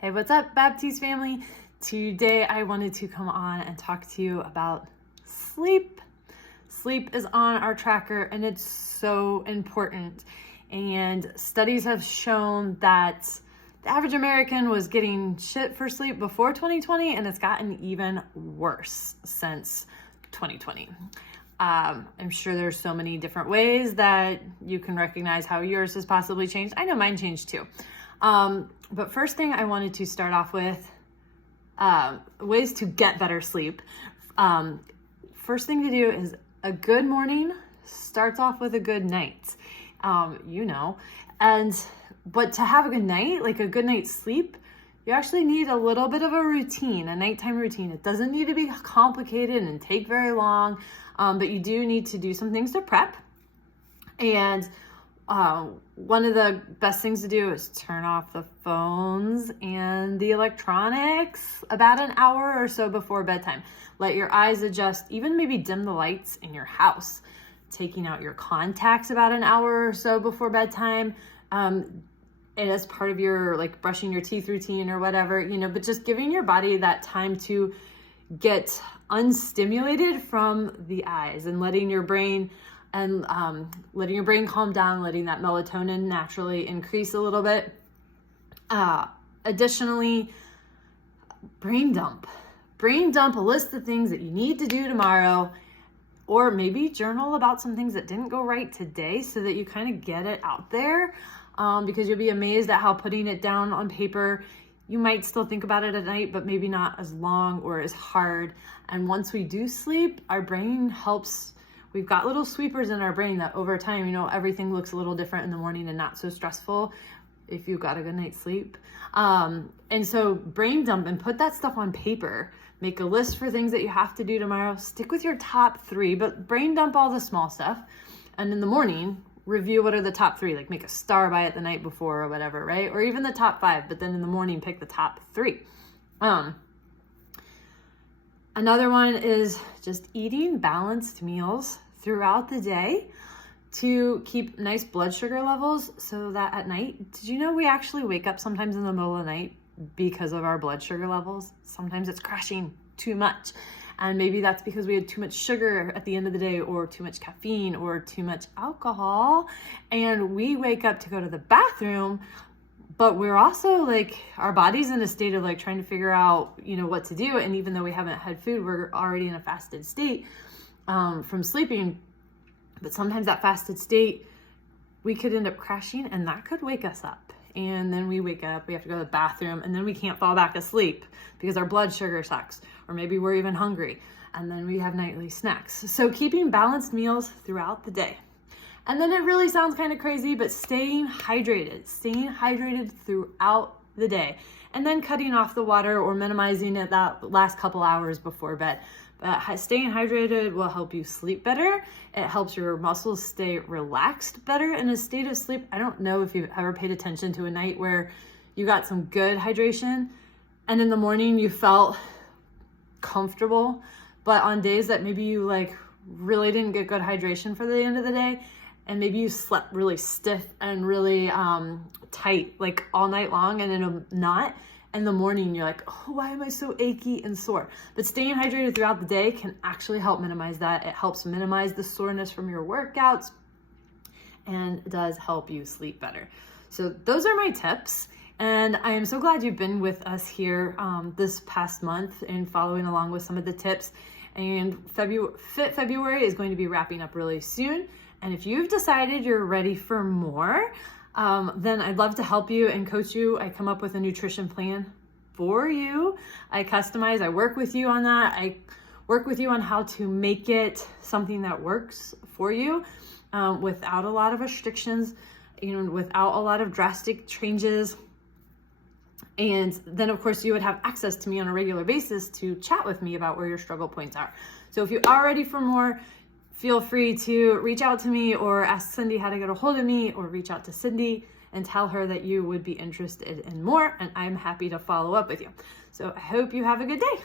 Hey, what's up, Baptiste family? Today I wanted to come on and talk to you about sleep. Sleep is on our tracker and it's so important. And studies have shown that the average American was getting shit for sleep before 2020, and it's gotten even worse since 2020. I'm sure there's so many different ways that you can recognize how yours has possibly changed. I know mine changed too. But first thing I wanted to start off with, ways to get better sleep. First thing to do is a good morning starts off with a good night, but to have a good night, like a good night's sleep, you actually need a little bit of a routine, a nighttime routine. It doesn't need to be complicated and take very long, but you do need to do some things to prep. And one of the best things to do is turn off the phones and the electronics about an hour or so before bedtime. Let your eyes adjust, even maybe dim the lights in your house. Taking out your contacts about an hour or so before bedtime. And as part of your like brushing your teeth routine or whatever, but just giving your body that time to get unstimulated from the eyes and letting your brain calm down, letting that melatonin naturally increase a little bit. Additionally, brain dump a list of things that you need to do tomorrow, or maybe journal about some things that didn't go right today so that you kind of get it out there. Because you'll be amazed at how putting it down on paper, you might still think about it at night, but maybe not as long or as hard. And once we do sleep, our brain helps. We've got little sweepers in our brain that over time, everything looks a little different in the morning and not so stressful if you've got a good night's sleep. And so brain dump and put that stuff on paper. Make a list for things that you have to do tomorrow. Stick with your top 3, but brain dump all the small stuff. And in the morning, review what are the top 3, like make a star by it the night before or whatever, right? Or even the top 5, but then in the morning, pick the top 3. Another one is just eating balanced meals throughout the day to keep nice blood sugar levels so that at night, did you know we actually wake up sometimes in the middle of the night because of our blood sugar levels? Sometimes it's crashing too much. And maybe that's because we had too much sugar at the end of the day, or too much caffeine, or too much alcohol. And we wake up to go to the bathroom, but we're also like, our body's in a state of like trying to figure out, what to do. And even though we haven't had food, we're already in a fasted state from sleeping. But sometimes that fasted state, we could end up crashing, and that could wake us up. And then we wake up, we have to go to the bathroom, and then we can't fall back asleep because our blood sugar sucks, or maybe we're even hungry, and then we have nightly snacks. So keeping balanced meals throughout the day. And then it really sounds kind of crazy, but staying hydrated throughout the day, and then cutting off the water or minimizing it that last couple hours before bed. But staying hydrated will help you sleep better. It helps your muscles stay relaxed better in a state of sleep. I don't know if you've ever paid attention to a night where you got some good hydration and in the morning you felt comfortable, but on days that maybe you like really didn't get good hydration for the end of the day, and maybe you slept really stiff and really tight like all night long, and in the morning you're like, oh, why am I so achy and sore? But staying hydrated throughout the day can actually help minimize that. It helps minimize the soreness from your workouts and does help you sleep better. So those are my tips. And I am so glad you've been with us here this past month and following along with some of the tips. And Fit February is going to be wrapping up really soon. And if you've decided you're ready for more, then I'd love to help you and coach you. I come up with a nutrition plan for you. I customize, I work with you on that. I work with you on how to make it something that works for you without a lot of restrictions, without a lot of drastic changes. And then of course you would have access to me on a regular basis to chat with me about where your struggle points are. So if you are ready for more, feel free to reach out to me or ask Cindy how to get a hold of me, or reach out to Cindy and tell her that you would be interested in more, and I'm happy to follow up with you. So I hope you have a good day.